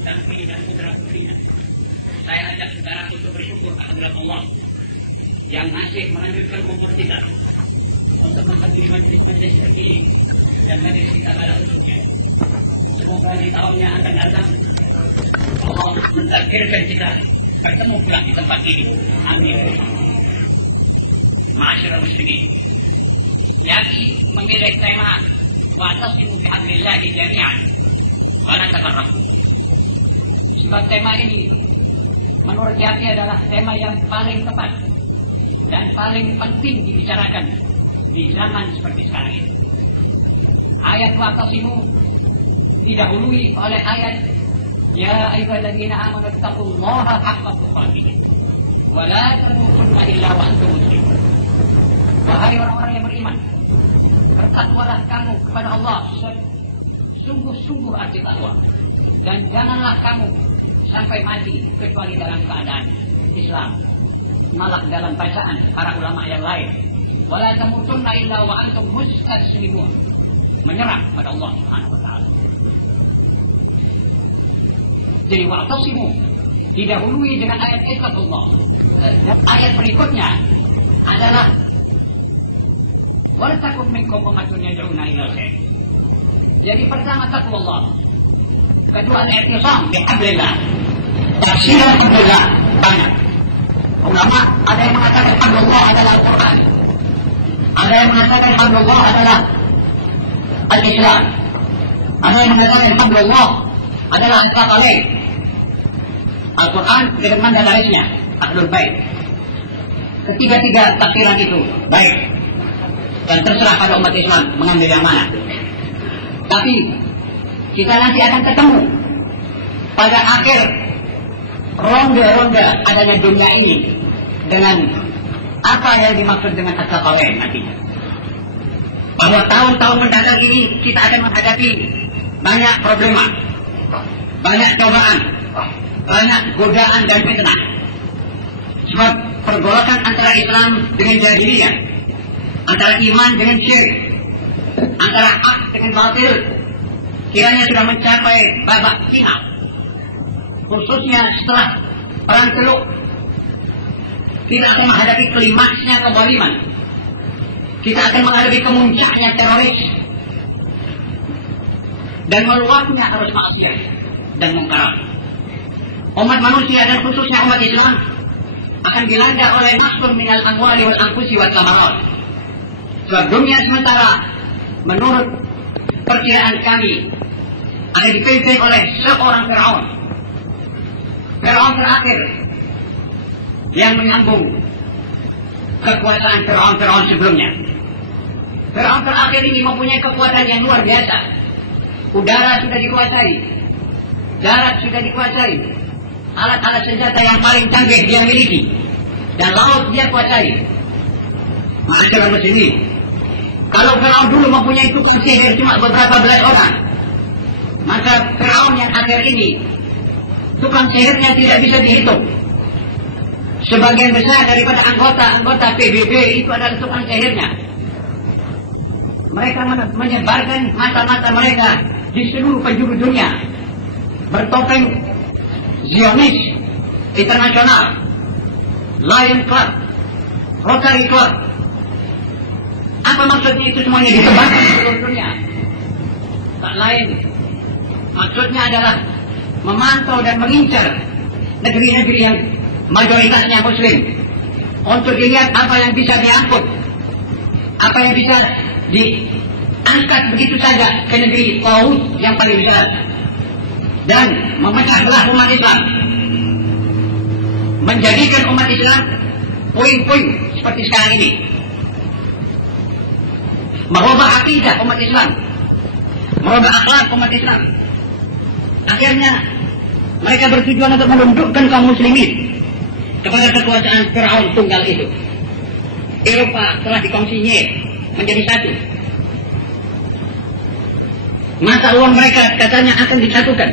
putra-putri dan putra-putrinya. Saya ajak saudara untuk bersyukur kepada Allah yang masih melanjutkan umur kita untuk menghadiri majelis-majelis seperti ini dan majelis kita pada umumnya. Semoga di tahun yang akan datang Allah mentakdirkan kita bertemu pulang di tempat ini. Amin. Ma'asyiral muslimin, yang memilih tema wa'tasimu bihablillahi jami'an wa la tafarraqu. Sebab tema ini menurut Yafi adalah tema yang paling tepat dan paling penting dibicarakan di zaman seperti sekarang ini. Ayat wa'tasimu didahului oleh ayat ya ayyuhalladzina amanu taqullaha haqqa tuqatih wa la tamutunna illa wa antum muslimun. Wahai orang-orang yang beriman, bertakwalah kamu kepada Allah sungguh-sungguh arti takwa, dan janganlah kamu sampai mati kecuali dalam keadaan Islam, malah dalam bacaan para ulama yang lain wala tamutunna illa wa antum muslimun, menyerah pada Allah Subhanahu wa taala. Jadi wa'tasimu didahului dengan ayat ittaqullah. Dan ayat berikutnya adalah wal takum minkum ummatun yad'una ilal khair. Jadi pertama taqwallah, kedua al-i'tisam bihablillah, tafsirah hablillah banyak. Ulama ada yang mengatakan hablullah adalah Al-Quran, ada yang mengatakan hablullah adalah al-Islam, ada yang mengatakan hablullah adalah al-Qur'an, Al-Quran firman dan lainnya, Ahlul Bait. Ketiga-tiga tafsiran itu baik dan terserah pada umat Islam mengambil yang mana. Tapi kita nanti akan ketemu pada akhir ronde-ronde adanya dunia ini dengan apa yang dimaksud dengan at-taqawin nantinya. Bahwa tahun-tahun mendatang ini kita akan menghadapi banyak problema, banyak cobaan, banyak godaan dan fitnah. Sebab pergolakan antara Islam dengan jahiliyah, antara iman dengan syirik, antara hak dengan batil, kiranya sudah mencapai babak final. Khususnya setelah perang Teluk, kita akan menghadapi klimaksnya kezaliman. Kita akan menghadapi kemuncaknya teroris dan meluapnya arus maksiat dan mungkar. Umat manusia dan khususnya umat Islam akan dilanda oleh naqsun minal amwali wal anfusi wat thamarat. Sebab dunia sementara menurut perkiraan kami akan dipimpin oleh seorang Fir'aun. Fir'aun terakhir yang menyambung kekuasaan Fir'aun sebelumnya. Fir'aun terakhir ini mempunyai kekuatan yang luar biasa. Udara sudah dikuasai, darat sudah dikuasai, alat-alat senjata yang paling canggih dia miliki, dan laut dia kuasai. Ma'asyiral muslimin, kalau Fir'aun dulu mempunyai tukang sihir cuma beberapa belas orang, maka Fir'aun yang akhir ini tukang sihirnya tidak bisa dihitung. Sebagian besar daripada anggota PBB itu adalah tukang sihirnya. Mereka menyebarkan mata-mata mereka di seluruh penjuru dunia, bertopeng Zionis Internasional, Lion Club, Rotary Club. Apa maksudnya itu semuanya disebarkan di seluruh dunia? Tak lain, maksudnya adalah memantau dan mengincar negeri-negeri yang mayoritasnya Muslim untuk dilihat apa yang bisa diangkut, apa yang bisa diangkat begitu saja ke negeri Taghut yang paling besar, dan memecah belah umat Islam, menjadikan umat Islam puing-puing seperti sekarang ini, merubah akidah umat Islam, merubah akhlak umat Islam. Akhirnya mereka bertujuan untuk menundukkan kaum muslimin kepada kekuasaan Fir'aun tunggal itu. Eropa telah dikongsinyir menjadi satu. Mata uang mereka katanya akan disatukan.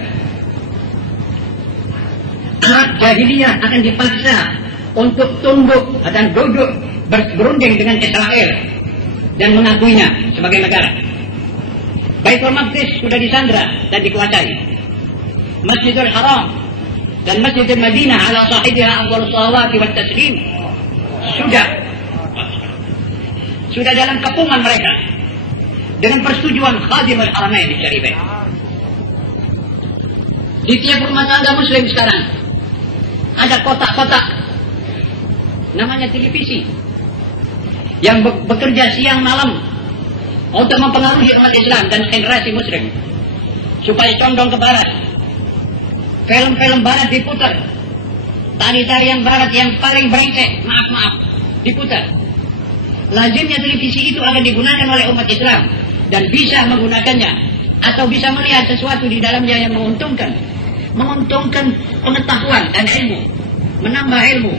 Arab jahiliyah akan dipaksa untuk tunduk dan duduk berunding dengan Israel dan mengakuinya sebagai negara. Baitul Maqdis sudah disandra dan dikuasai. Masjidil Haram dan Masjidil Madinah ala sahibiha afdhalus shalawati wat taslim sudah dalam kepungan mereka dengan persetujuan Khadimul Haramain Syarifain. Di tiap rumah tangga muslim sekarang ada kotak-kotak namanya televisi yang bekerja siang malam untuk mempengaruhi umat Islam dan generasi muslim supaya condong ke barat. Film-film barat diputar, tari-tarian barat yang paling brengsek, maaf diputar. Lazimnya televisi itu akan digunakan oleh umat Islam dan bisa menggunakannya atau bisa melihat sesuatu di dalamnya yang menguntungkan pengetahuan dan ilmu, menambah ilmu,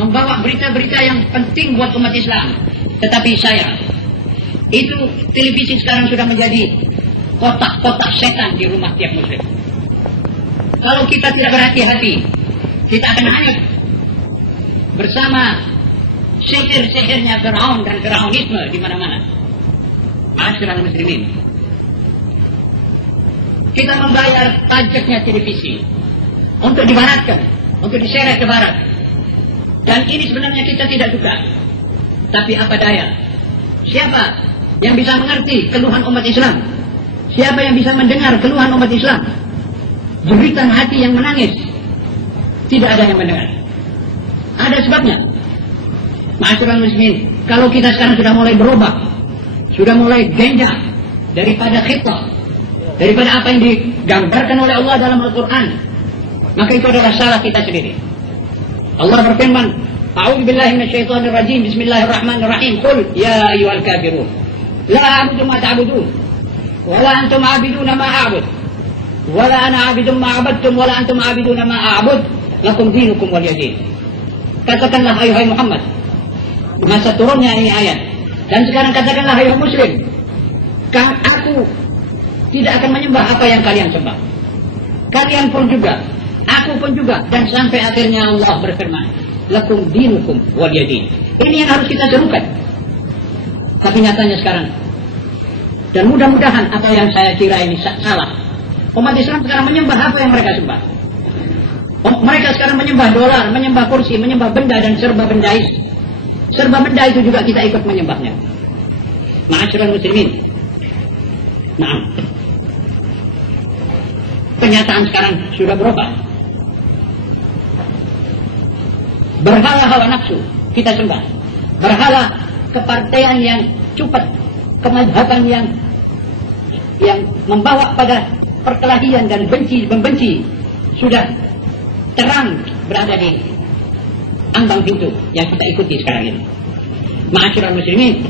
membawa berita-berita yang penting buat umat Islam. Tetapi sayang, itu televisi sekarang sudah menjadi kotak-kotak setan di rumah tiap muslim. Kalau kita tidak berhati-hati, kita akan hanyut bersama sihir-sihirnya Fir'aun dan Fir'aunisme di mana-mana. Ma'asyiral muslimin, kita membayar pajaknya televisi untuk dibaratkan, untuk diseret ke barat. Dan ini sebenarnya kita tidak suka. Tapi apa daya? Siapa yang bisa mengerti keluhan umat Islam? Siapa yang bisa mendengar keluhan umat Islam? Jeritan hati yang menangis, tidak ada yang mendengar. Ada sebabnya. Ma'asyiral muslimin, kalau kita sekarang sudah mulai berubah, sudah mulai genjah daripada khitbah, daripada apa yang digambarkan oleh Allah dalam Al-Quran, maka itu adalah salah kita sendiri. Allah berfirman, A'udzubillahi minasyaitonir rajim, Bismillahirrahmanirrahim. Qul ya ayyuhal kafirun, la a'budu ma ta'budun, wa la antum 'abiduna ma a'bud, wa la ana 'abidun ma 'abadtum, wa la antum 'abiduna ma a'bud, lakum dinukum waliya din. Katakanlah hai Muhammad, masa turunnya ini ayat, dan sekarang katakanlah hai muslim, aku tidak akan menyembah apa yang kalian sembah. Kalian pun juga, aku pun juga, dan sampai akhirnya Allah berfirman, lakum dinukum waliya din. Ini yang harus kita serukan. Tapi nyatanya sekarang, dan mudah-mudahan apa yang saya kira ini salah, umat Islam sekarang menyembah apa yang mereka sembah. Mereka sekarang menyembah dolar, menyembah kursi, menyembah benda dan serba bendais. Serba benda itu juga kita ikut menyembahnya. Ma'asyiral muslimin. Nah, kenyataan sekarang sudah berubah. Berhala hawa nafsu kita sembah. Berhala kepartaian yang cupat, kemadhaban yang membawa pada perkelahian dan membenci sudah terang berada di ambang pintu yang kita ikuti sekarang ini. Ma'asyiral muslimin,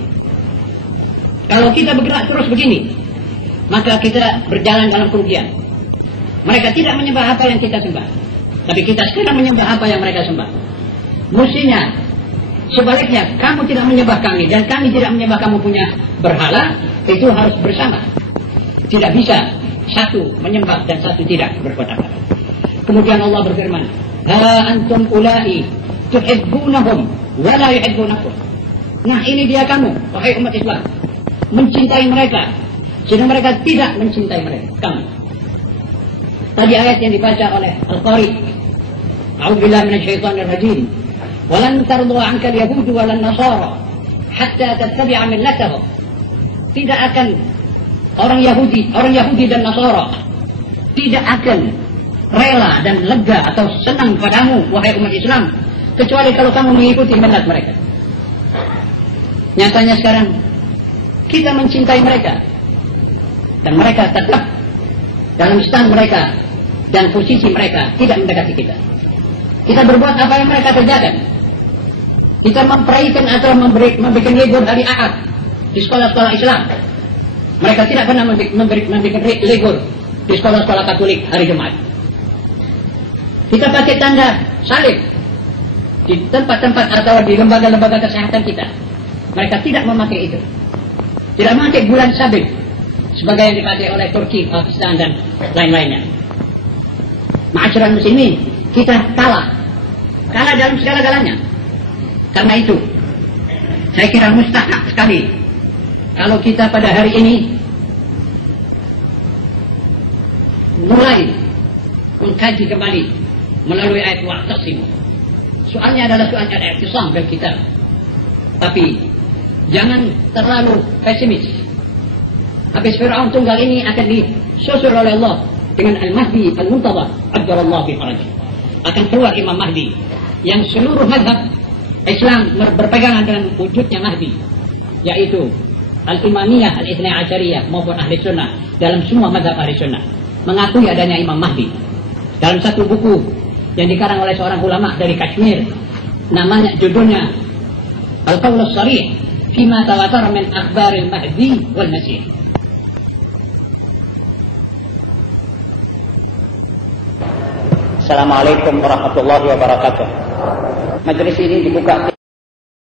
kalau kita bergerak terus begini, maka kita berjalan dalam kerugian. Mereka tidak menyembah apa yang kita sembah, tapi kita sekarang menyembah apa yang mereka sembah. Mestinya sebaliknya, kamu tidak menyembah kami dan kami tidak menyembah kamu punya berhala, itu harus bersama. Tidak bisa satu menyembah dan satu tidak berkotak-kotak. Kemudian Allah berfirman, ha antum ulai tuhibbunahum wa la yuhibbunakum. Nah, ini dia kamu, wahai umat Islam, mencintai mereka sedang mereka tidak mencintai mereka, kamu. Tadi ayat yang dibaca oleh Al-Qari, A'udzubillahi minasyaitonir rajim. Walan tardu 'anka al-yahud walan nasara hatta tattabi'a millatahum. Tidak akan orang Yahudi dan Nasara tidak akan rela dan lega atau senang padamu, wahai umat Islam, kecuali kalau kamu mengikuti millat mereka. Nyatanya sekarang kita mencintai mereka dan mereka tetap dalam stand mereka dan posisi mereka tidak mendekati kita. Kita berbuat apa yang mereka kerjakan. Kita memperaihkan atau membuat libur hari Ahad di sekolah-sekolah Islam. Mereka tidak pernah membuat libur di sekolah-sekolah Katolik hari Jumat. Kita pakai tanda salib di tempat-tempat atau di lembaga-lembaga kesehatan kita. Mereka tidak memakai itu. Tidak memakai bulan Sabit sebagai yang dipakai oleh Turki, Pakistan dan lain-lainnya. Ma'asyiral muslimin, kita kalah dalam segala-galanya. Karena itu, saya kira mustahak sekali kalau kita pada hari ini mulai mengkaji kembali melalui ayat wa'tasimu. Soalnya adalah soal al-i'tisam bil kitab. Tapi jangan terlalu pesimis. Habis Fir'aun tunggal ini akan disusul oleh Allah dengan Al-Mahdi Al-Muntadhar Abdullah bin Faraj. Akan keluar Imam Mahdi yang seluruh mazhab Islam berpegangan dengan wujudnya Mahdi, yaitu Al-Imamiyah, Al-Ithnai Asyariyah maupun Ahli Sunnah. Dalam semua mazhab Ahli Sunnah mengakui adanya Imam Mahdi. Dalam satu buku yang dikarang oleh seorang ulama dari Kashmir, namanya judulnya Al-Qawl As-Sarih Fima Tawatara min Akhbaril Mahdi wal Masih. Assalamualaikum warahmatullahi wabarakatuh. Majelis ini dibuka